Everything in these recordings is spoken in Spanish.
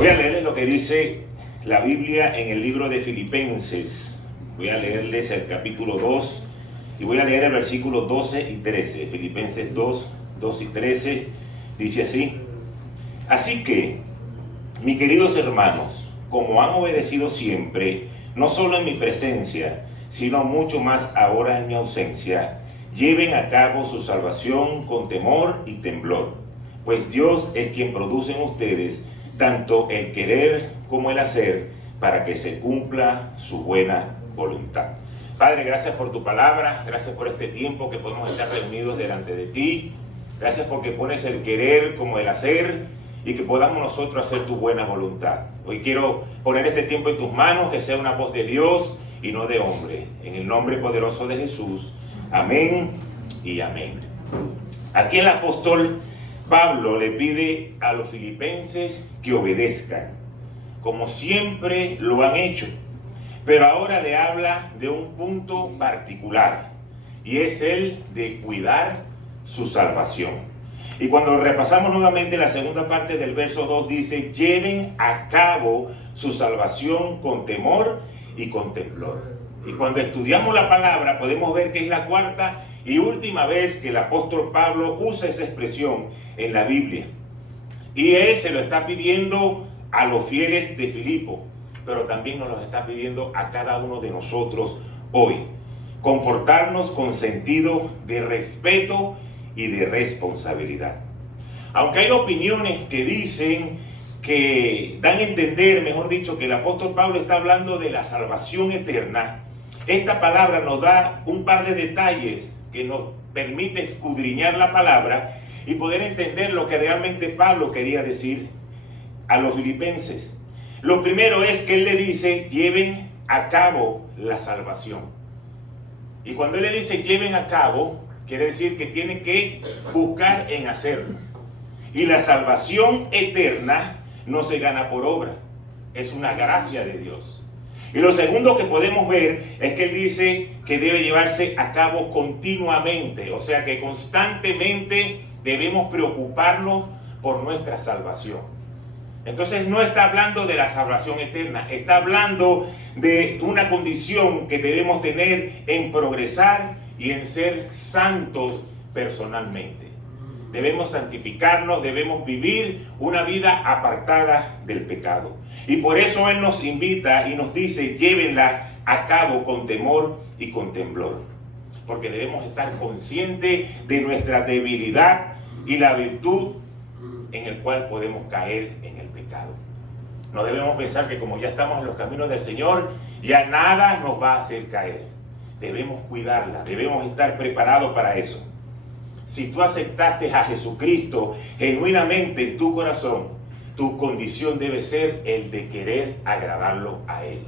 Voy a leerles lo que dice la Biblia en el libro de Filipenses. Voy a leerles el capítulo 2 y voy a leer el versículo 12 y 13. Filipenses 2, 2 y 13 dice así: Así que, mis queridos hermanos, como han obedecido siempre, no solo en mi presencia, sino mucho más ahora en mi ausencia, lleven a cabo su salvación con temor y temblor, pues Dios es quien produce en ustedes tanto el querer como el hacer para que se cumpla su buena voluntad. Padre, gracias por tu palabra, gracias por este tiempo que podemos estar reunidos delante de ti. Gracias porque pones el querer como el hacer y que podamos nosotros hacer tu buena voluntad. Hoy quiero poner este tiempo en tus manos, que sea una voz de Dios y no de hombre. En el nombre poderoso de Jesús. Amén y amén. Aquí el apóstol Pablo le pide a los filipenses que obedezcan, como siempre lo han hecho. Pero ahora le habla de un punto particular, y es el de cuidar su salvación. Y cuando repasamos nuevamente la segunda parte del verso 2, dice: lleven a cabo su salvación con temor y con temblor. Y cuando estudiamos la palabra podemos ver que es la cuarta y última vez que el apóstol Pablo usa esa expresión en la Biblia. Y él se lo está pidiendo a los fieles de Filipo, pero también nos lo está pidiendo a cada uno de nosotros hoy. Comportarnos con sentido de respeto y de responsabilidad. Aunque hay opiniones que dicen, que dan a entender, mejor dicho, que el apóstol Pablo está hablando de la salvación eterna, esta palabra nos da un par de detalles que nos permite escudriñar la palabra y poder entender lo que realmente Pablo quería decir a los filipenses. Lo primero es que él le dice: lleven a cabo la salvación. Y cuando él le dice lleven a cabo, quiere decir que tienen que buscar en hacerlo. Y la salvación eterna no se gana por obra, es una gracia de Dios. Y lo segundo que podemos ver es que él dice que debe llevarse a cabo continuamente, o sea que constantemente debemos preocuparnos por nuestra salvación. Entonces no está hablando de la salvación eterna, está hablando de una condición que debemos tener en progresar y en ser santos personalmente. Debemos santificarnos, debemos vivir una vida apartada del pecado. Y por eso Él nos invita y nos dice: llévenla a cabo con temor y con temblor. Porque debemos estar conscientes de nuestra debilidad y la virtud en el cual podemos caer en el pecado. No debemos pensar que como ya estamos en los caminos del Señor, ya nada nos va a hacer caer. Debemos cuidarla, debemos estar preparados para eso. Si tú aceptaste a Jesucristo genuinamente en tu corazón, tu condición debe ser el de querer agradarlo a Él.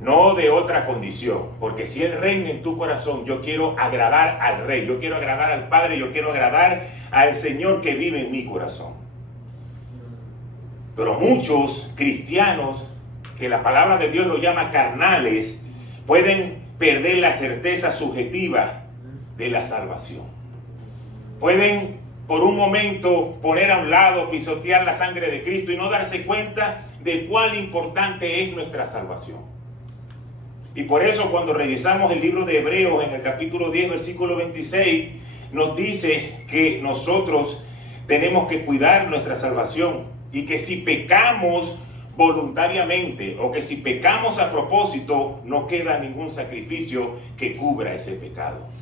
No de otra condición, porque si Él reina en tu corazón, yo quiero agradar al Rey, yo quiero agradar al Padre, yo quiero agradar al Señor que vive en mi corazón. Pero muchos cristianos, que la palabra de Dios los llama carnales, pueden perder la certeza subjetiva de la salvación. Pueden por un momento poner a un lado, pisotear la sangre de Cristo y no darse cuenta de cuán importante es nuestra salvación. Y por eso cuando revisamos el libro de Hebreos en el capítulo 10, versículo 26, nos dice que nosotros tenemos que cuidar nuestra salvación y que si pecamos voluntariamente o que si pecamos a propósito, no queda ningún sacrificio que cubra ese pecado.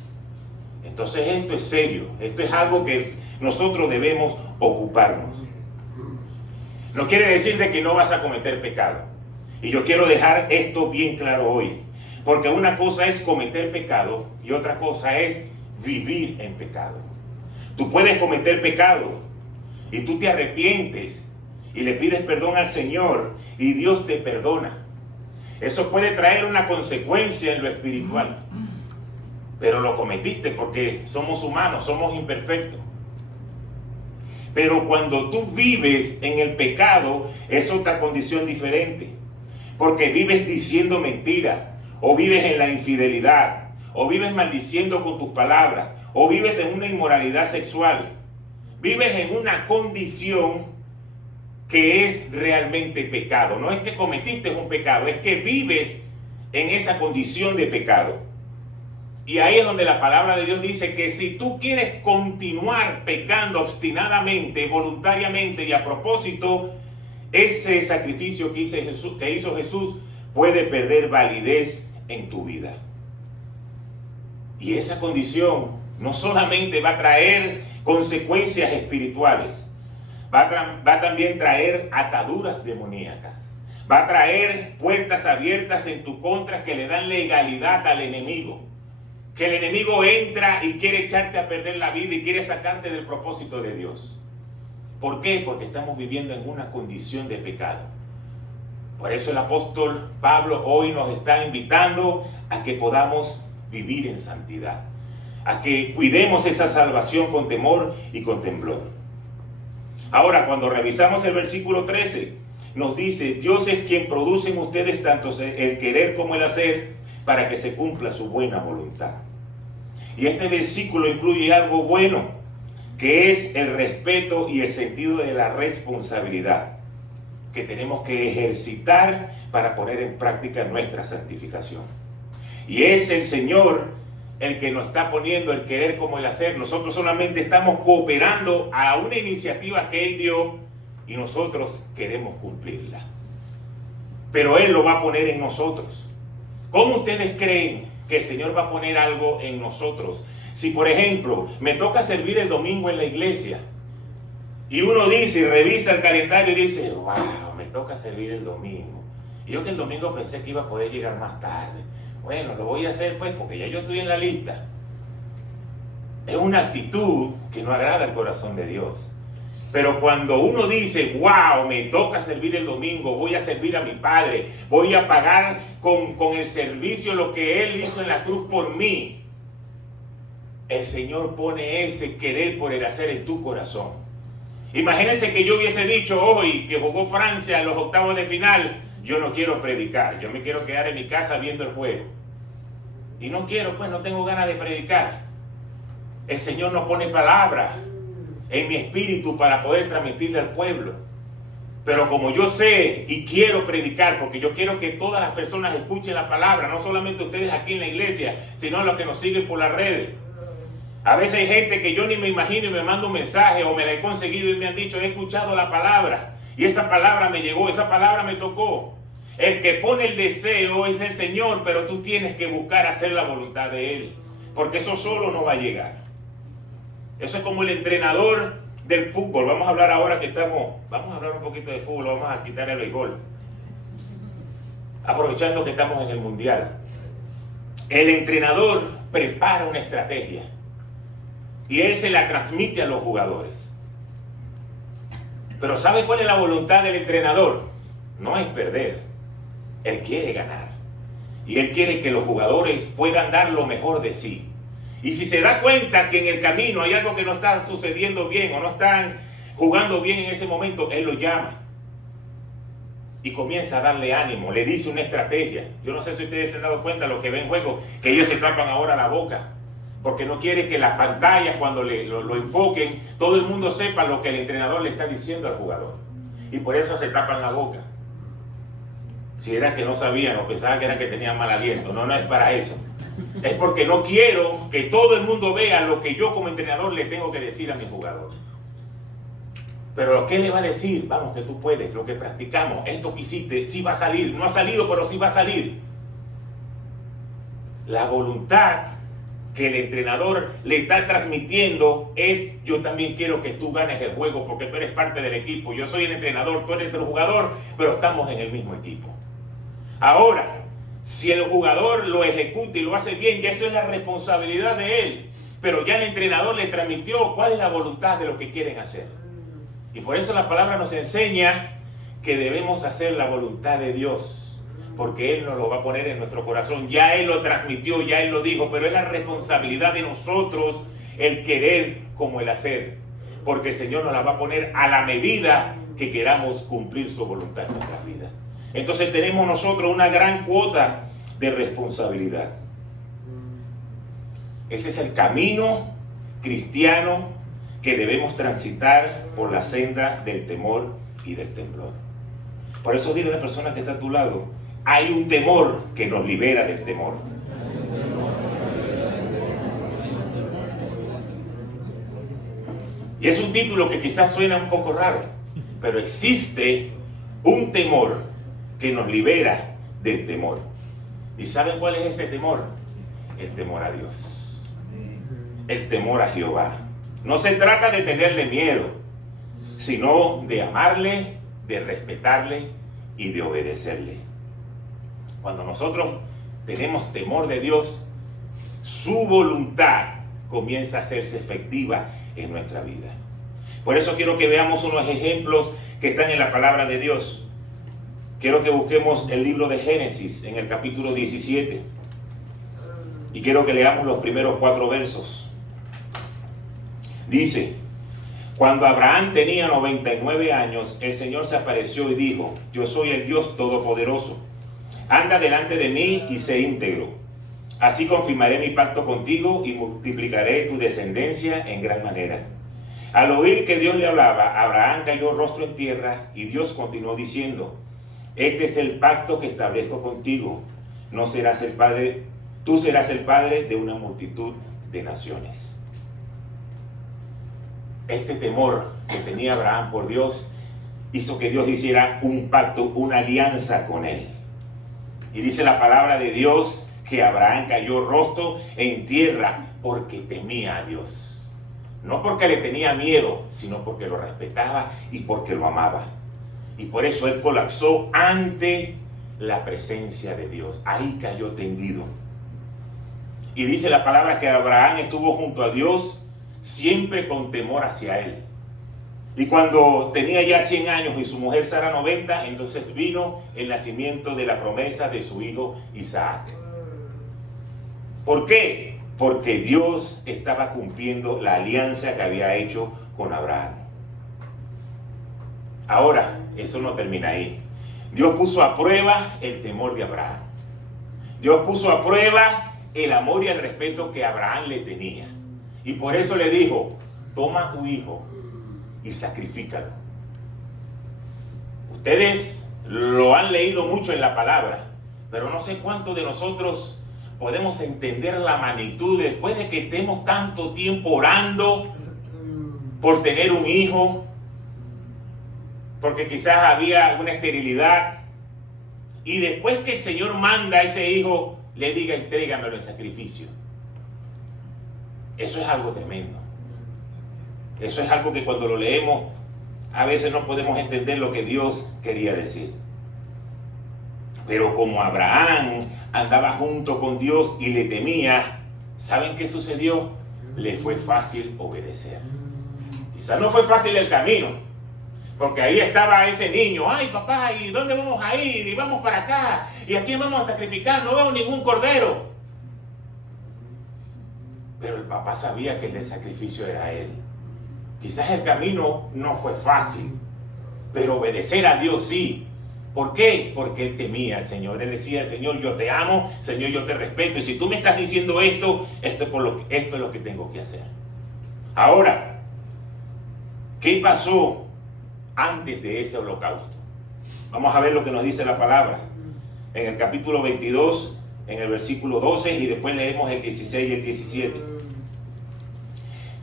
Entonces esto es serio, esto es algo que nosotros debemos ocuparnos. No quiere decir de que no vas a cometer pecado. Y yo quiero dejar esto bien claro hoy. Porque una cosa es cometer pecado y otra cosa es vivir en pecado. Tú puedes cometer pecado y tú te arrepientes y le pides perdón al Señor y Dios te perdona. Eso puede traer una consecuencia en lo espiritual. Pero lo cometiste porque somos humanos, somos imperfectos. Pero cuando tú vives en el pecado, es otra condición diferente. Porque vives diciendo mentiras, o vives en la infidelidad, o vives maldiciendo con tus palabras, o vives en una inmoralidad sexual. Vives en una condición qué es realmente pecado. No es que cometiste un pecado, es que vives en esa condición de pecado. Y ahí es donde la palabra de Dios dice que si tú quieres continuar pecando obstinadamente, voluntariamente y a propósito, ese sacrificio que hizo Jesús puede perder validez en tu vida. Y esa condición no solamente va a traer consecuencias espirituales, va a también traer ataduras demoníacas. Va a traer puertas abiertas en tu contra que le dan legalidad al enemigo. Que el enemigo entra y quiere echarte a perder la vida y quiere sacarte del propósito de Dios. ¿Por qué? Porque estamos viviendo en una condición de pecado. Por eso el apóstol Pablo hoy nos está invitando a que podamos vivir en santidad, a que cuidemos esa salvación con temor y con temblor. Ahora, cuando revisamos el versículo 13, nos dice: Dios es quien produce en ustedes tanto el querer como el hacer para que se cumpla su buena voluntad. Y este versículo incluye algo bueno, que es el respeto y el sentido de la responsabilidad que tenemos que ejercitar para poner en práctica nuestra santificación. Y es el Señor el que nos está poniendo el querer como el hacer. Nosotros solamente estamos cooperando a una iniciativa que Él dio y nosotros queremos cumplirla. Pero Él lo va a poner en nosotros. ¿Cómo ustedes creen que el Señor va a poner algo en nosotros? Si, por ejemplo, me toca servir el domingo en la iglesia y uno dice y revisa el calendario y dice: wow, me toca servir el domingo. Y yo que el domingo pensé que iba a poder llegar más tarde. Bueno, lo voy a hacer pues porque ya yo estoy en la lista. Es una actitud que no agrada al corazón de Dios. Pero cuando uno dice: wow, me toca servir el domingo, voy a servir a mi Padre, voy a pagar con el servicio lo que Él hizo en la cruz por mí, el Señor pone ese querer por el hacer en tu corazón. Imagínense que yo hubiese dicho hoy que jugó Francia en los octavos de final: yo no quiero predicar, yo me quiero quedar en mi casa viendo el juego. Y no quiero, pues no tengo ganas de predicar. El Señor no pone palabra en mi espíritu para poder transmitirle al pueblo. Pero como yo sé y quiero predicar, porque yo quiero que todas las personas escuchen la palabra, no solamente ustedes aquí en la iglesia, sino los que nos siguen por las redes. A veces hay gente que yo ni me imagino y me manda un mensaje o me la he conseguido y me han dicho: he escuchado la palabra y esa palabra me llegó, esa palabra me tocó. El que pone el deseo es el Señor, pero tú tienes que buscar hacer la voluntad de Él, porque eso solo no va a llegar. Eso es como el entrenador del fútbol. Vamos a hablar ahora que vamos a hablar un poquito de fútbol, vamos a quitar el béisbol, aprovechando que estamos en el mundial. El entrenador prepara una estrategia y él se la transmite a los jugadores. Pero ¿sabe cuál es la voluntad del entrenador? No es perder. Él quiere ganar. Y él quiere que los jugadores puedan dar lo mejor de sí. Y si se da cuenta que en el camino hay algo que no está sucediendo bien o no están jugando bien en ese momento, él lo llama y comienza a darle ánimo, le dice una estrategia. Yo no sé si ustedes se han dado cuenta, los que ven juego, que ellos se tapan ahora la boca, porque no quiere que las pantallas, cuando lo enfoquen, todo el mundo sepa lo que el entrenador le está diciendo al jugador. Y por eso se tapan la boca. Si era que no sabían o pensaban que era que tenían mal aliento. No, no es para eso. Es porque no quiero que todo el mundo vea lo que yo como entrenador le tengo que decir a mi jugador. Pero ¿qué le va a decir? Vamos, que tú puedes, lo que practicamos, esto que hiciste, sí va a salir. No ha salido, pero sí va a salir. La voluntad que el entrenador le está transmitiendo es: yo también quiero que tú ganes el juego porque tú eres parte del equipo. Yo soy el entrenador, tú eres el jugador, pero estamos en el mismo equipo. Ahora, si el jugador lo ejecuta y lo hace bien, ya eso es la responsabilidad de él. Pero ya el entrenador le transmitió cuál es la voluntad de lo que quieren hacer. Y por eso la palabra nos enseña que debemos hacer la voluntad de Dios, porque Él nos lo va a poner en nuestro corazón. Ya Él lo transmitió, ya Él lo dijo, pero es la responsabilidad de nosotros el querer como el hacer, porque el Señor nos la va a poner a la medida que queramos cumplir su voluntad en nuestras vidas. Entonces tenemos nosotros una gran cuota de responsabilidad. Ese es el camino cristiano que debemos transitar por la senda del temor y del temblor. Por eso dile a la persona que está a tu lado, hay un temor que nos libera del temor. Y es un título que quizás suena un poco raro, pero existe un temor que nos libera del temor. ¿Y saben cuál es ese temor? El temor a Dios. El temor a Jehová. No se trata de tenerle miedo, sino de amarle, de respetarle y de obedecerle. Cuando nosotros tenemos temor de Dios, su voluntad comienza a hacerse efectiva en nuestra vida. Por eso quiero que veamos unos ejemplos que están en la palabra de Dios. Quiero que busquemos el libro de Génesis en el capítulo 17. Y quiero que leamos los primeros 4 versos. Dice: cuando Abraham tenía 99 años, el Señor se apareció y dijo: yo soy el Dios Todopoderoso. Anda delante de mí y sé íntegro. Así confirmaré mi pacto contigo y multiplicaré tu descendencia en gran manera. Al oír que Dios le hablaba, Abraham cayó rostro en tierra y Dios continuó diciendo: este es el pacto que establezco contigo. No serás el padre, tú serás el padre de una multitud de naciones. Este temor que tenía Abraham por Dios hizo que Dios hiciera un pacto, una alianza con él. Y dice la palabra de Dios que Abraham cayó rostro en tierra porque temía a Dios. No porque le tenía miedo, sino porque lo respetaba y porque lo amaba. Y por eso él colapsó ante la presencia de Dios. Ahí cayó tendido. Y dice la palabra que Abraham estuvo junto a Dios siempre con temor hacia él. Y cuando tenía ya 100 años y su mujer Sara 90, entonces vino el nacimiento de la promesa de su hijo Isaac. ¿Por qué? Porque Dios estaba cumpliendo la alianza que había hecho con Abraham. Ahora, eso no termina ahí. Dios puso a prueba el temor de Abraham. Dios puso a prueba el amor y el respeto que Abraham le tenía. Y por eso le dijo: toma a tu hijo y sacrifícalo. Ustedes lo han leído mucho en la palabra, pero no sé cuántos de nosotros podemos entender la magnitud después de que estemos tanto tiempo orando por tener un hijo, porque quizás había una esterilidad, y después que el Señor manda a ese hijo, le diga: entrégamelo en sacrificio. Eso es algo tremendo. Eso es algo que cuando lo leemos a veces no podemos entender lo que Dios quería decir. Pero como Abraham andaba junto con Dios y le temía, ¿saben qué sucedió? Le fue fácil obedecer. Quizás no fue fácil el camino, porque ahí estaba ese niño: ay papá, ¿y dónde vamos a ir? Y vamos para acá, ¿y a quién vamos a sacrificar? No veo ningún cordero. Pero el papá sabía que el del sacrificio era él. Quizás el camino no fue fácil, pero obedecer a Dios sí. ¿Por qué? Porque él temía al Señor. Él decía: Señor, yo te amo, Señor, yo te respeto, y si tú me estás diciendo esto, esto es lo que tengo que hacer. Ahora, ¿qué pasó antes de ese holocausto? Vamos a ver lo que nos dice la palabra en el capítulo 22, en el versículo 12, y después leemos el 16 y el 17.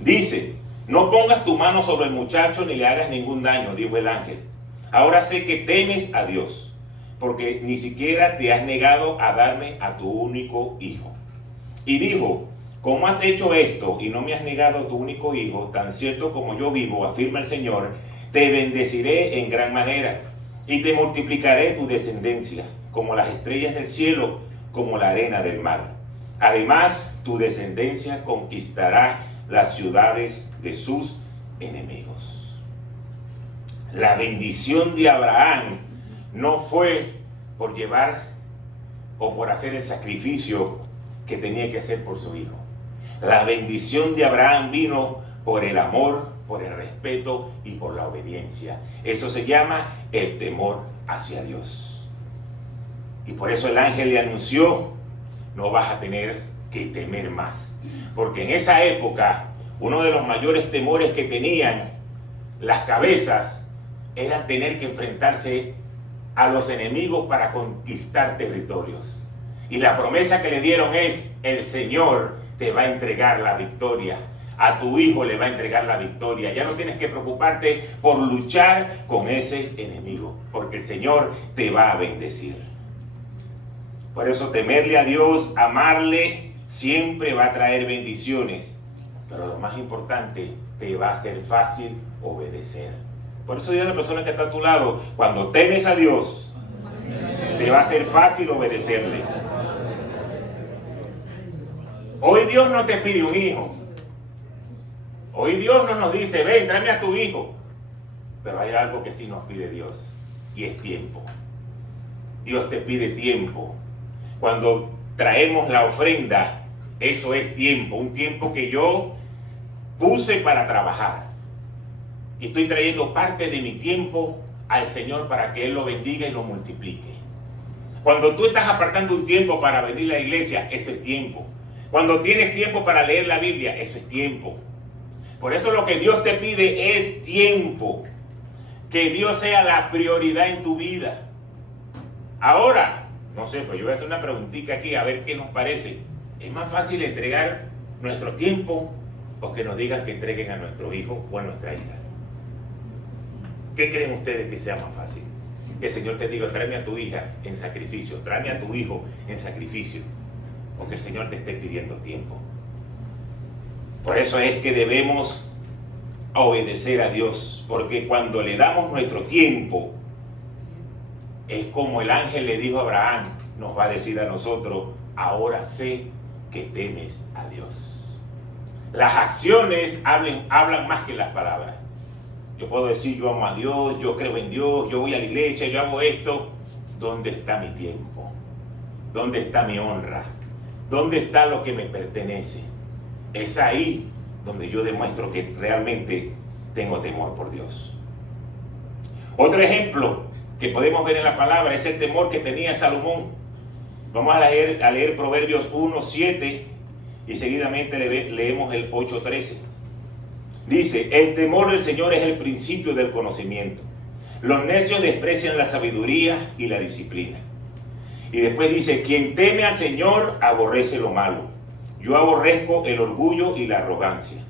Dice: no pongas tu mano sobre el muchacho ni le hagas ningún daño, dijo el ángel. Ahora sé que temes a Dios, porque ni siquiera te has negado a darme a tu único hijo. Y dijo: ¿cómo has hecho esto y no me has negado a tu único hijo? Tan cierto como yo vivo, afirma el Señor, te bendeciré en gran manera y te multiplicaré tu descendencia, como las estrellas del cielo, como la arena del mar. Además, tu descendencia conquistará las ciudades de sus enemigos. La bendición de Abraham no fue por llevar o por hacer el sacrificio que tenía que hacer por su hijo. La bendición de Abraham vino por el amor, por el respeto y por la obediencia. Eso se llama el temor hacia Dios. Y por eso el ángel le anunció: no vas a tener que temer más. Porque en esa época, uno de los mayores temores que tenían las cabezas era tener que enfrentarse a los enemigos para conquistar territorios. Y la promesa que le dieron es: el Señor te va a entregar la victoria. A tu hijo le va a entregar la victoria. Ya no tienes que preocuparte por luchar con ese enemigo, porque el Señor te va a bendecir. Por eso temerle a Dios, amarle, siempre va a traer bendiciones. Pero lo más importante, te va a ser fácil obedecer. Por eso digo a la persona que está a tu lado: cuando temes a Dios, te va a ser fácil obedecerle. Hoy Dios no te pide un hijo. Hoy Dios no nos dice: ven, tráeme a tu hijo. Pero hay algo que sí nos pide Dios, y es tiempo. Dios te pide tiempo. Cuando traemos la ofrenda, eso es tiempo. Un tiempo que yo puse para trabajar. Y estoy trayendo parte de mi tiempo al Señor para que Él lo bendiga y lo multiplique. Cuando tú estás apartando un tiempo para venir a la iglesia, eso es tiempo. Cuando tienes tiempo para leer la Biblia, eso es tiempo. Por eso lo que Dios te pide es tiempo. Que Dios sea la prioridad en tu vida. Ahora, no sé, pues yo voy a hacer una preguntita aquí a ver qué nos parece. ¿Es más fácil entregar nuestro tiempo o que nos digan que entreguen a nuestro hijo o a nuestra hija? ¿Qué creen ustedes que sea más fácil? Que el Señor te diga: tráeme a tu hija en sacrificio, tráeme a tu hijo en sacrificio, o que el Señor te esté pidiendo tiempo. Por eso es que debemos obedecer a Dios, porque cuando le damos nuestro tiempo, es como el ángel le dijo a Abraham, nos va a decir a nosotros: ahora sé que temes a Dios. Las acciones hablan más que las palabras. Yo puedo decir: yo amo a Dios, yo creo en Dios, yo voy a la iglesia, yo hago esto. ¿Dónde está mi tiempo? ¿Dónde está mi honra? ¿Dónde está lo que me pertenece? Es ahí donde yo demuestro que realmente tengo temor por Dios. Otro ejemplo que podemos ver en la palabra es el temor que tenía Salomón. Vamos a leer Proverbios 1:7 y seguidamente leemos el 8:13. Dice: el temor del Señor es el principio del conocimiento. Los necios desprecian la sabiduría y la disciplina. Y después dice: quien teme al Señor aborrece lo malo. Yo aborrezco el orgullo y la arrogancia,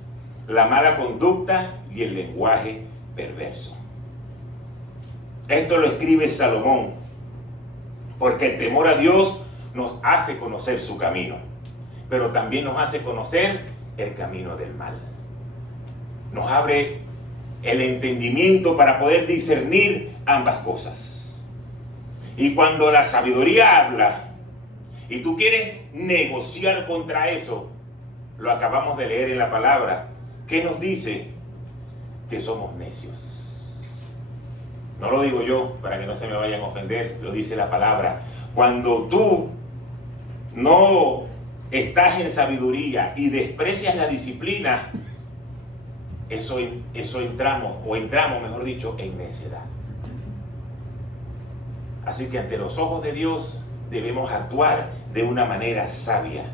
la mala conducta y el lenguaje perverso. Esto lo escribe Salomón, porque el temor a Dios nos hace conocer su camino, pero también nos hace conocer el camino del mal. Nos abre el entendimiento para poder discernir ambas cosas. Y cuando la sabiduría habla y tú quieres negociar contra eso, lo acabamos de leer en la palabra, que nos dice que somos necios. No lo digo yo para que no se me vayan a ofender, lo dice la palabra. Cuando tú no estás en sabiduría y desprecias la disciplina, eso entramos, mejor dicho, en necedad. Así que ante los ojos de Dios debemos actuar de una manera sabia.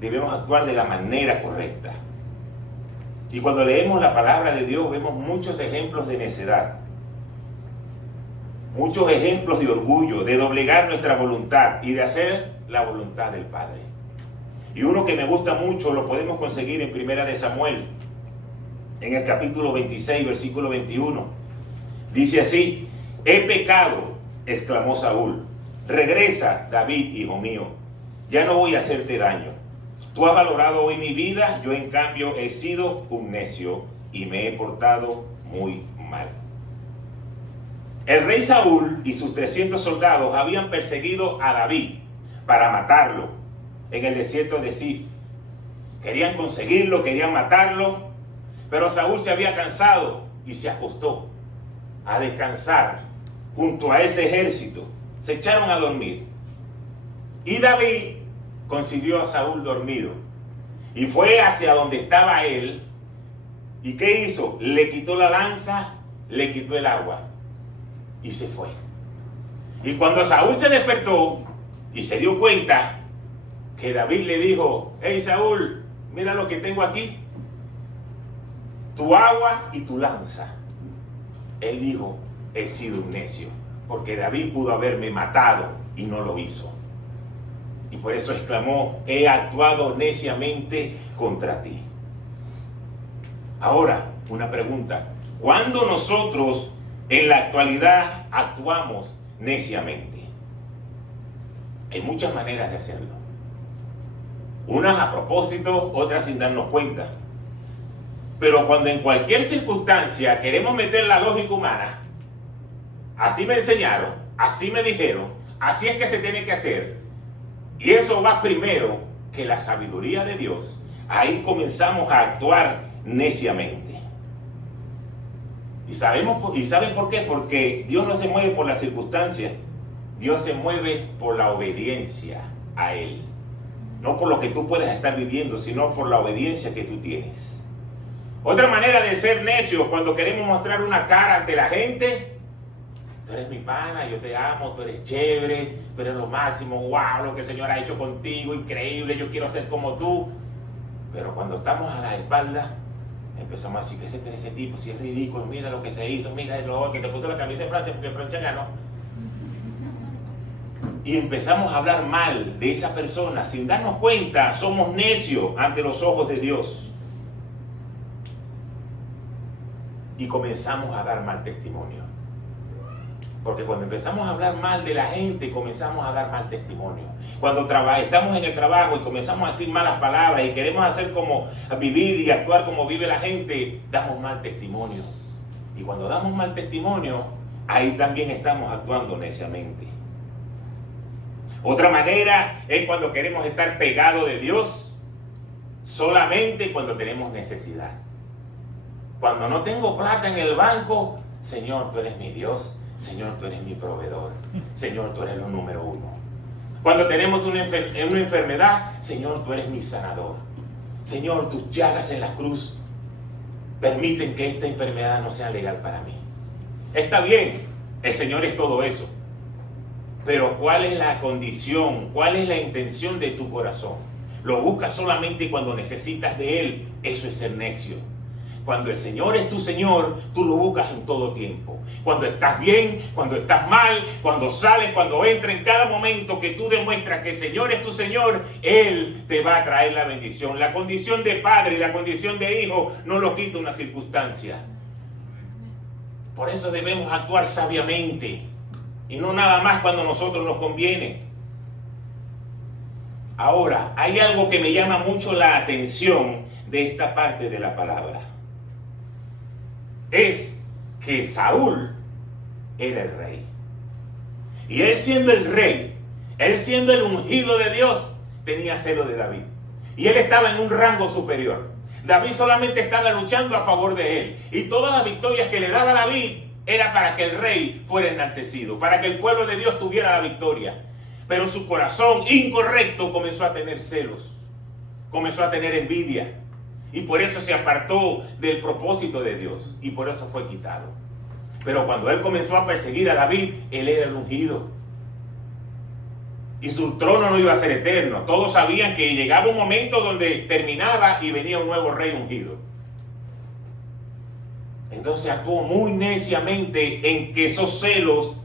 Debemos actuar de la manera correcta. Y cuando leemos la palabra de Dios vemos muchos ejemplos de necedad. Muchos ejemplos de orgullo, de doblegar nuestra voluntad y de hacer la voluntad del Padre. Y uno que me gusta mucho lo podemos conseguir en Primera de Samuel, en el capítulo 26, versículo 21. Dice así: he pecado, exclamó Saúl. Regresa, David, hijo mío. Ya no voy a hacerte daño. Tú has valorado hoy mi vida, yo en cambio he sido un necio y me he portado muy mal. El rey Saúl y sus 300 soldados habían perseguido a David para matarlo en el desierto de Zif. Querían conseguirlo, querían matarlo, pero Saúl se había cansado y se acostó a descansar junto a ese ejército. Se echaron a dormir. Y David consiguió a Saúl dormido y fue hacia donde estaba él. ¿Y qué hizo? Le quitó la lanza, le quitó el agua y se fue. Y cuando Saúl se despertó y se dio cuenta que David le dijo: hey Saúl, mira lo que tengo aquí, tu agua y tu lanza. Él dijo, he sido un necio, porque David pudo haberme matado y no lo hizo. Y por eso exclamó, he actuado neciamente contra ti. Ahora, una pregunta. ¿Cuándo nosotros en la actualidad actuamos neciamente? Hay muchas maneras de hacerlo. Unas a propósito, otras sin darnos cuenta. Pero cuando en cualquier circunstancia queremos meter la lógica humana, así me enseñaron, así me dijeron, así es que se tiene que hacer, y eso va primero que la sabiduría de Dios, ahí comenzamos a actuar neciamente. ¿Y saben por qué? Porque Dios no se mueve por las circunstancias, Dios se mueve por la obediencia a Él. No por lo que tú puedas estar viviendo, sino por la obediencia que tú tienes. Otra manera de ser necios, cuando queremos mostrar una cara ante la gente, tú eres mi pana, yo te amo, tú eres chévere, tú eres lo máximo, wow, lo que el Señor ha hecho contigo, increíble, yo quiero ser como tú. Pero cuando estamos a la espalda, empezamos a decir que ese tipo, si es ridículo, mira lo que se hizo, mira lo otro, se puso la camisa de Francia porque Francia ganó. Y empezamos a hablar mal de esa persona, sin darnos cuenta, somos necios ante los ojos de Dios. Y comenzamos a dar mal testimonio. Porque cuando empezamos a hablar mal de la gente, comenzamos a dar mal testimonio. Cuando estamos en el trabajo y comenzamos a decir malas palabras y queremos hacer como vivir y actuar como vive la gente, damos mal testimonio. Y cuando damos mal testimonio, ahí también estamos actuando neciamente. Otra manera es cuando queremos estar pegados de Dios, solamente cuando tenemos necesidad. Cuando no tengo plata en el banco, Señor, tú eres mi Dios. Señor, tú eres mi proveedor. Señor, tú eres el número uno. Cuando tenemos una enfermedad, Señor, tú eres mi sanador. Señor, tus llagas en la cruz permiten que esta enfermedad no sea legal para mí. Está bien, el Señor es todo eso. Pero ¿cuál es la condición? ¿Cuál es la intención de tu corazón? ¿Lo buscas solamente cuando necesitas de Él? Eso es ser necio. Cuando el Señor es tu Señor, tú lo buscas en todo tiempo. Cuando estás bien, cuando estás mal, cuando sales, cuando entras, en cada momento que tú demuestras que el Señor es tu Señor, Él te va a traer la bendición. La condición de padre y la condición de hijo no lo quita una circunstancia. Por eso debemos actuar sabiamente y no nada más cuando a nosotros nos conviene. Ahora, hay algo que me llama mucho la atención de esta parte de la palabra. Es que Saúl era el rey. Y él siendo el rey, él siendo el ungido de Dios, tenía celo de David. Y él estaba en un rango superior. David solamente estaba luchando a favor de él. Y todas las victorias que le daba David era para que el rey fuera enaltecido, para que el pueblo de Dios tuviera la victoria. Pero su corazón incorrecto comenzó a tener celos, comenzó a tener envidia. Y por eso se apartó del propósito de Dios. Y por eso fue quitado. Pero cuando él comenzó a perseguir a David, él era el ungido. Y su trono no iba a ser eterno. Todos sabían que llegaba un momento donde terminaba y venía un nuevo rey ungido. Entonces actuó muy neciamente en que esos celos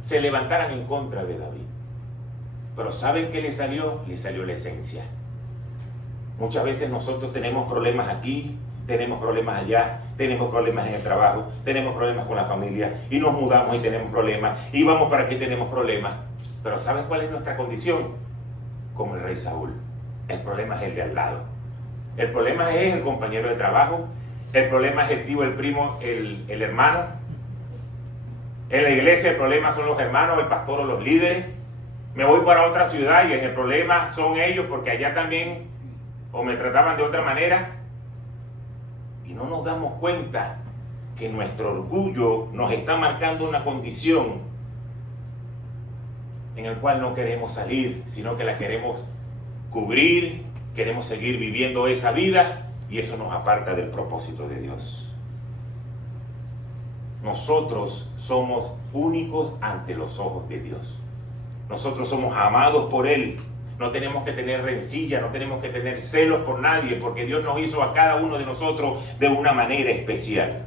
se levantaran en contra de David. Pero ¿saben qué le salió? Le salió la esencia. Muchas veces nosotros tenemos problemas aquí, tenemos problemas allá, tenemos problemas en el trabajo, tenemos problemas con la familia y nos mudamos y tenemos problemas y vamos para aquí tenemos problemas. Pero ¿sabes cuál es nuestra condición? Como el rey Saúl. El problema es el de al lado. El problema es el compañero de trabajo. El problema es el tío, el primo, el hermano. En la iglesia el problema son los hermanos, el pastor o los líderes. Me voy para otra ciudad y el problema son ellos porque allá también o me trataban de otra manera. Y no nos damos cuenta que nuestro orgullo nos está marcando una condición en el cual no queremos salir, sino que la queremos cubrir, queremos seguir viviendo esa vida y eso nos aparta del propósito de Dios. Nosotros somos únicos ante los ojos de Dios. Nosotros somos amados por Él. No tenemos que tener rencilla, no tenemos que tener celos por nadie, porque Dios nos hizo a cada uno de nosotros de una manera especial.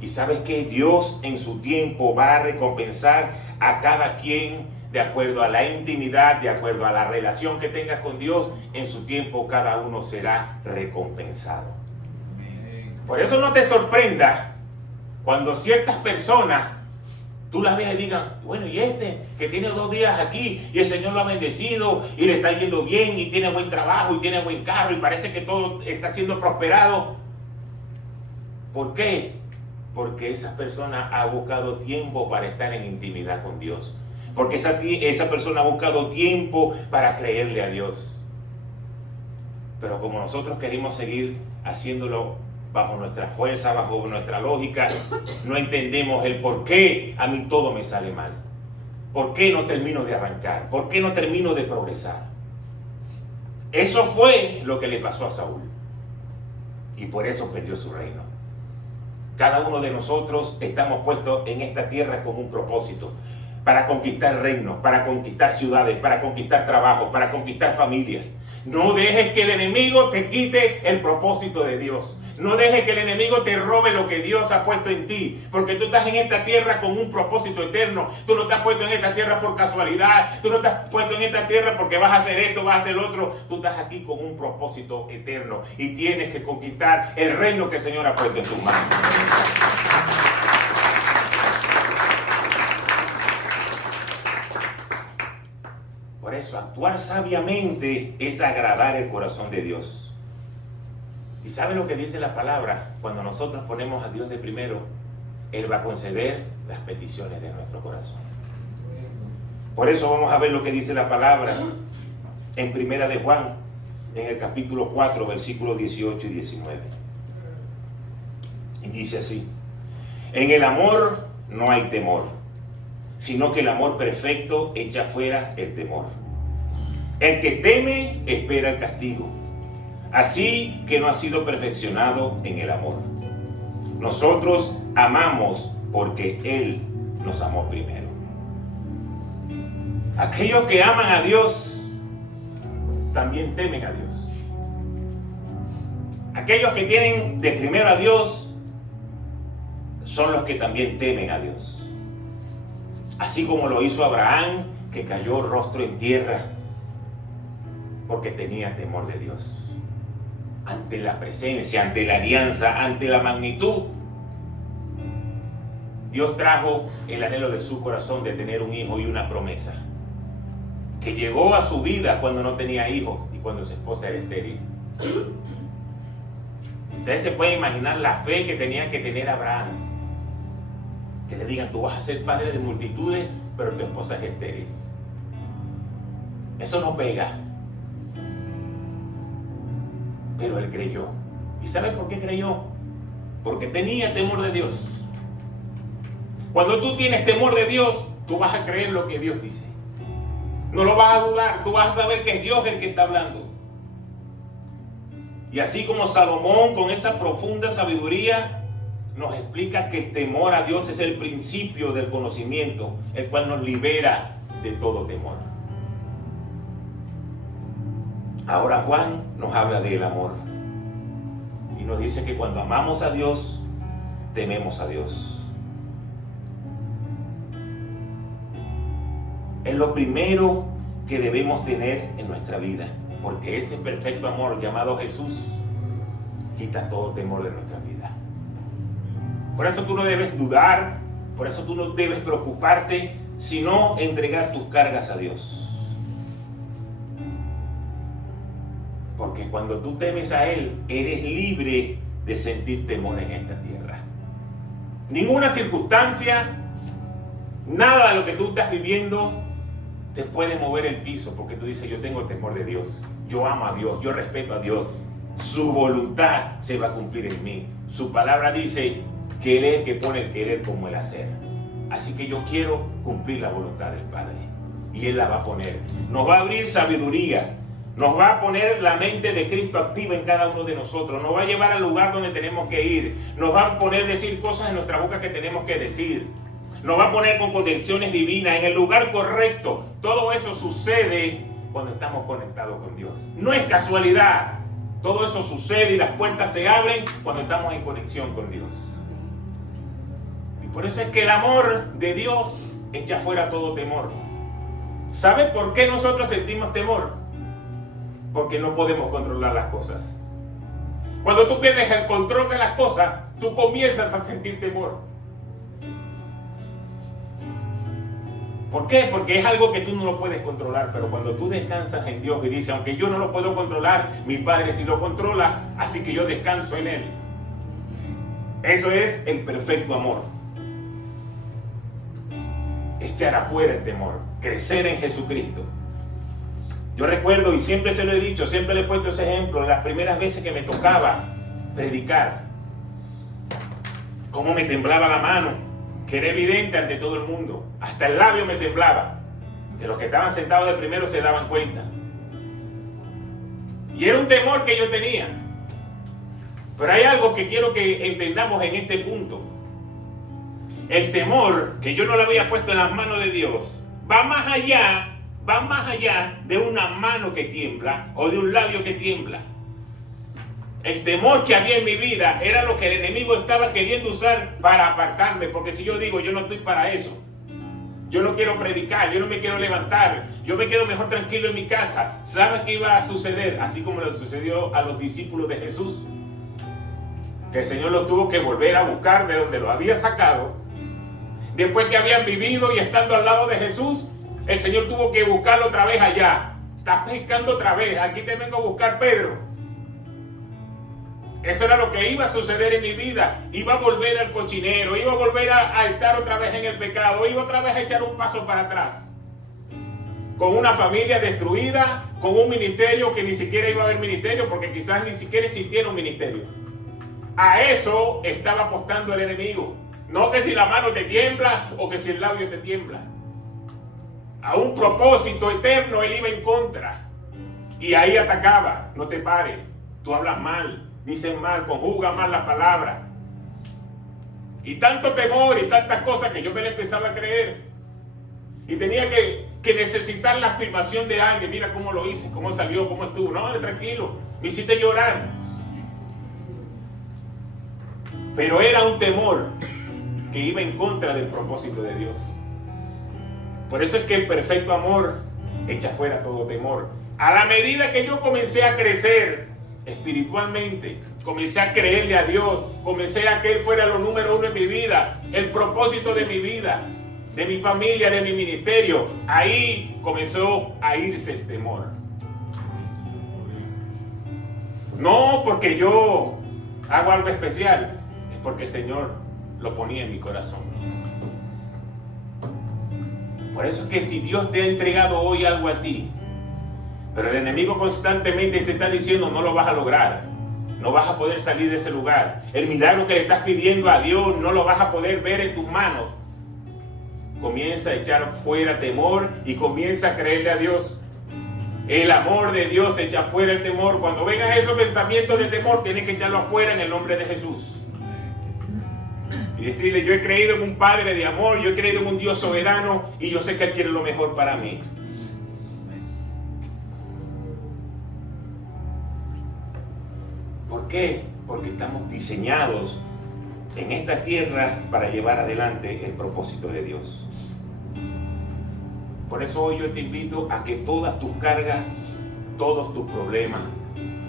Y sabes que Dios en su tiempo va a recompensar a cada quien de acuerdo a la intimidad, de acuerdo a la relación que tengas con Dios. En su tiempo cada uno será recompensado. Por eso no te sorprenda cuando ciertas personas tú las ves y digan, bueno, y este que tiene 2 días aquí y el Señor lo ha bendecido y le está yendo bien y tiene buen trabajo y tiene buen carro y parece que todo está siendo prosperado. ¿Por qué? Porque esa persona ha buscado tiempo para estar en intimidad con Dios. Porque esa persona ha buscado tiempo para creerle a Dios. Pero como nosotros queremos seguir haciéndolo bajo nuestra fuerza, bajo nuestra lógica, no entendemos el por qué a mí todo me sale mal. ¿Por qué no termino de arrancar? ¿Por qué no termino de progresar? Eso fue lo que le pasó a Saúl. Y por eso perdió su reino. Cada uno de nosotros estamos puestos en esta tierra con un propósito. Para conquistar reinos, para conquistar ciudades, para conquistar trabajo, para conquistar familias. No dejes que el enemigo te quite el propósito de Dios. No dejes que el enemigo te robe lo que Dios ha puesto en ti. Porque tú estás en esta tierra con un propósito eterno. Tú no estás puesto en esta tierra por casualidad. Tú no estás puesto en esta tierra porque vas a hacer esto, vas a hacer otro. Tú estás aquí con un propósito eterno. Y tienes que conquistar el reino que el Señor ha puesto en tus manos. Por eso, actuar sabiamente es agradar el corazón de Dios. ¿Y sabe lo que dice la palabra? Cuando nosotros ponemos a Dios de primero, Él va a conceder las peticiones de nuestro corazón. Por eso vamos a ver lo que dice la palabra en Primera de Juan, en el capítulo 4, versículos 18 y 19. Y dice así: en el amor no hay temor, sino que el amor perfecto echa fuera el temor. El que teme espera el castigo, así que no ha sido perfeccionado en el amor. Nosotros amamos porque Él nos amó primero. Aquellos que aman a Dios también temen a Dios. Aquellos que tienen de primero a Dios son los que también temen a Dios. Así como lo hizo Abraham, que cayó rostro en tierra porque tenía temor de Dios. Ante la presencia, ante la alianza, ante la magnitud, Dios trajo el anhelo de su corazón de tener un hijo y una promesa que llegó a su vida cuando no tenía hijos y cuando su esposa era estéril. Ustedes se pueden imaginar la fe que tenía que tener Abraham. Que le digan, tú vas a ser padre de multitudes, pero tu esposa es estéril. Eso no pega. Pero él creyó. ¿Y sabes por qué creyó? Porque tenía temor de Dios. Cuando tú tienes temor de Dios, tú vas a creer lo que Dios dice. No lo vas a dudar, tú vas a saber que es Dios el que está hablando. Y así como Salomón, con esa profunda sabiduría, nos explica que el temor a Dios es el principio del conocimiento, el cual nos libera de todo temor. Ahora Juan nos habla del amor y nos dice que cuando amamos a Dios, tememos a Dios. Es lo primero que debemos tener en nuestra vida, porque ese perfecto amor llamado Jesús quita todo temor de nuestra vida. Por eso tú no debes dudar, por eso tú no debes preocuparte, sino entregar tus cargas a Dios. Porque cuando tú temes a Él, eres libre de sentir temor en esta tierra. Ninguna circunstancia, nada de lo que tú estás viviendo te puede mover el piso, porque tú dices, yo tengo temor de Dios, yo amo a Dios, yo respeto a Dios, su voluntad se va a cumplir en mí. Su palabra dice que Él es el que pone el querer como el hacer. Así que yo quiero cumplir la voluntad del Padre y Él la va a poner. Nos va a abrir sabiduría. Nos va a poner la mente de Cristo activa en cada uno de nosotros. Nos va a llevar al lugar donde tenemos que ir. Nos va a poner decir cosas en nuestra boca que tenemos que decir. Nos va a poner con conexiones divinas en el lugar correcto. Todo eso sucede cuando estamos conectados con Dios. No es casualidad. Todo eso sucede y las puertas se abren cuando estamos en conexión con Dios. Por eso es que el amor de Dios echa fuera todo temor. ¿Sabe por qué nosotros sentimos temor? Porque no podemos controlar las cosas. Cuando tú pierdes el control de las cosas, tú comienzas a sentir temor. ¿Por qué? Porque es algo que tú no lo puedes controlar, pero cuando tú descansas en Dios y dices, aunque yo no lo puedo controlar, mi Padre sí lo controla, así que yo descanso en Él. Eso es el perfecto amor. Echar afuera el temor, crecer en Jesucristo. Yo recuerdo, y siempre se lo he dicho, siempre le he puesto ese ejemplo, las primeras veces que me tocaba predicar, cómo me temblaba la mano, que era evidente ante todo el mundo. Hasta el labio me temblaba. Que los que estaban sentados de primero se daban cuenta. Y era un temor que yo tenía. Pero hay algo que quiero que entendamos en este punto. El temor, que yo no lo había puesto en las manos de Dios, va más allá de una mano que tiembla o de un labio que tiembla. El temor que había en mi vida era lo que el enemigo estaba queriendo usar para apartarme, porque si yo digo, yo no estoy para eso, yo no quiero predicar, yo no me quiero levantar, yo me quedo mejor tranquilo en mi casa. ¿Sabes qué iba a suceder? Así como le sucedió a los discípulos de Jesús, que el Señor los tuvo que volver a buscar de donde los había sacado. Después que habían vivido y estando al lado de Jesús, el Señor tuvo que buscarlo otra vez allá. Estás pescando otra vez, aquí te vengo a buscar, Pedro. Eso era lo que iba a suceder en mi vida. Iba a volver al cochinero, iba a volver a estar otra vez en el pecado, iba otra vez a echar un paso para atrás. Con una familia destruida, con un ministerio que ni siquiera iba a haber ministerio, porque quizás ni siquiera existiera un ministerio. A eso estaba apostando el enemigo. No que si la mano te tiembla o que si el labio te tiembla. A un propósito eterno él iba en contra. Y ahí atacaba. No te pares, tú hablas mal. Dicen mal, conjuga mal la palabra. Y tanto temor y tantas cosas que yo me le empezaba a creer. Y tenía que necesitar la afirmación de alguien. Mira cómo lo hice, cómo salió, cómo estuvo. No, tranquilo, me hiciste llorar. Pero era un temor que iba en contra del propósito de Dios. Por eso es que el perfecto amor echa fuera todo temor. A la medida que yo comencé a crecer espiritualmente, comencé a creerle a Dios, comencé a que Él fuera lo número uno en mi vida, el propósito de mi vida, de mi familia, de mi ministerio, ahí comenzó a irse el temor. No porque yo hago algo especial, es porque el Señor lo ponía en mi corazón. Por eso es que si Dios te ha entregado hoy algo a ti, pero el enemigo constantemente te está diciendo no lo vas a lograr, no vas a poder salir de ese lugar, el milagro que le estás pidiendo a Dios no lo vas a poder ver en tus manos, comienza a echar fuera temor y comienza a creerle a Dios. El amor de Dios echa fuera el temor. Cuando vengan esos pensamientos de temor, tienes que echarlo afuera en el nombre de Jesús y decirle, yo he creído en un Padre de amor, yo he creído en un Dios soberano y yo sé que Él quiere lo mejor para mí. ¿Por qué? Porque estamos diseñados en esta tierra para llevar adelante el propósito de Dios. Por eso hoy yo te invito a que todas tus cargas, todos tus problemas,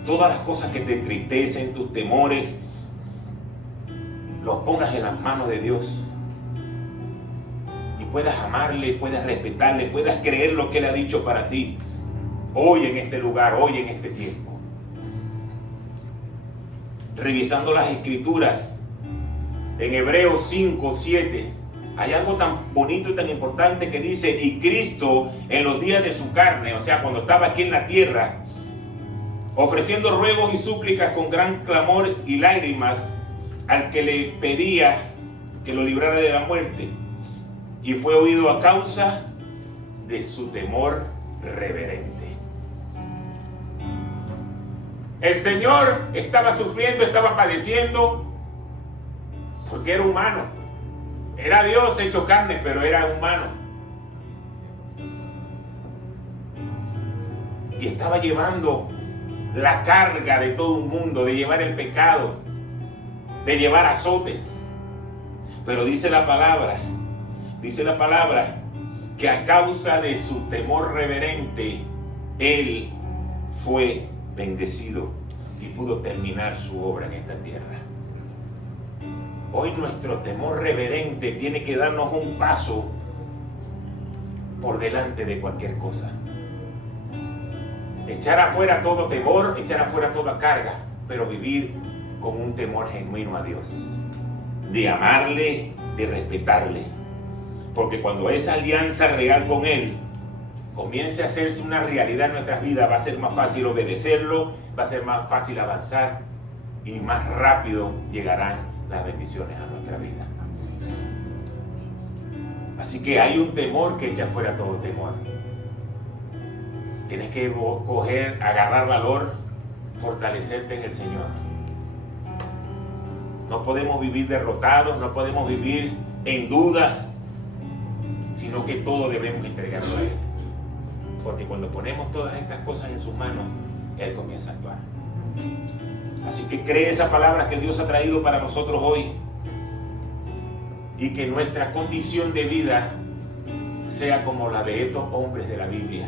todas las cosas que te entristecen, tus temores, los pongas en las manos de Dios y puedas amarle, puedas respetarle, puedas creer lo que Él ha dicho para ti hoy en este lugar, hoy en este tiempo. Revisando las escrituras en Hebreos 5, 7 hay algo tan bonito y tan importante que dice, y Cristo en los días de su carne, o sea cuando estaba aquí en la tierra, ofreciendo ruegos y súplicas con gran clamor y lágrimas al que le pedía que lo librara de la muerte, y fue oído a causa de su temor reverente. El Señor estaba sufriendo, estaba padeciendo, porque era humano. Era Dios hecho carne, pero era humano. Y estaba llevando la carga de todo un mundo, de llevar el pecado, de llevar azotes. Pero dice la palabra que a causa de su temor reverente, él fue bendecido y pudo terminar su obra en esta tierra. Hoy nuestro temor reverente tiene que darnos un paso por delante de cualquier cosa. Echar afuera todo temor, echar afuera toda carga, pero vivir con un temor genuino a Dios, de amarle, de respetarle. Porque cuando esa alianza real con Él comience a hacerse una realidad en nuestras vidas, va a ser más fácil obedecerlo, va a ser más fácil avanzar y más rápido llegarán las bendiciones a nuestra vida. Así que hay un temor que echa fuera todo temor. Tienes que agarrar valor, fortalecerte en el Señor. No podemos vivir derrotados, no podemos vivir en dudas, sino que todo debemos entregarlo a Él. Porque cuando ponemos todas estas cosas en sus manos, Él comienza a actuar. Así que cree esa palabra que Dios ha traído para nosotros hoy, y que nuestra condición de vida sea como la de estos hombres de la Biblia.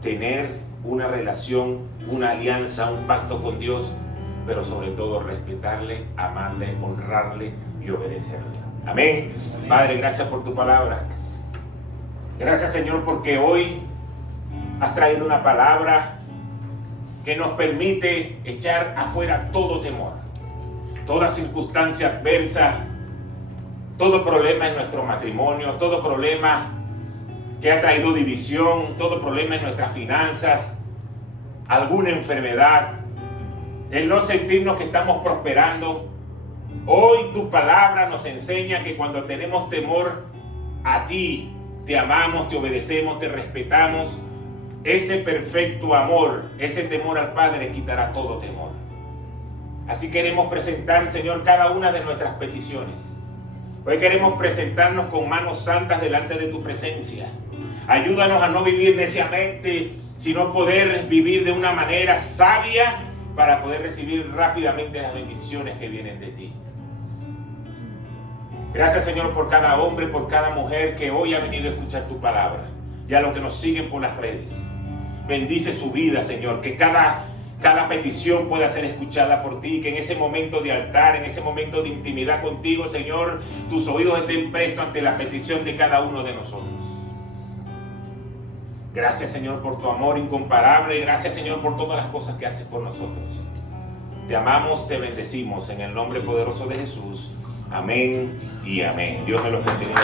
Tener una relación, una alianza, un pacto con Dios, pero sobre todo respetarle, amarle, honrarle y obedecerle. Amén. Amén. Padre, gracias por tu palabra. Gracias, Señor, porque hoy has traído una palabra que nos permite echar afuera todo temor, toda circunstancia adversa, todo problema en nuestro matrimonio, todo problema que ha traído división, todo problema en nuestras finanzas, alguna enfermedad, el no sentirnos que estamos prosperando. Hoy tu palabra nos enseña que cuando tenemos temor a ti, te amamos, te obedecemos, te respetamos, ese perfecto amor, ese temor al Padre quitará todo temor. Así queremos presentar, Señor, cada una de nuestras peticiones. Hoy queremos presentarnos con manos santas delante de tu presencia. Ayúdanos a no vivir neciamente, sino poder vivir de una manera sabia para poder recibir rápidamente las bendiciones que vienen de ti. Gracias, Señor, por cada hombre, por cada mujer que hoy ha venido a escuchar tu palabra, y a los que nos siguen por las redes. Bendice su vida, Señor, que cada petición pueda ser escuchada por ti, que en ese momento de altar, en ese momento de intimidad contigo, Señor, tus oídos estén prestos ante la petición de cada uno de nosotros. Gracias, Señor, por tu amor incomparable. Gracias, Señor, por todas las cosas que haces por nosotros. Te amamos, te bendecimos en el nombre poderoso de Jesús. Amén y amén. Dios me los bendiga.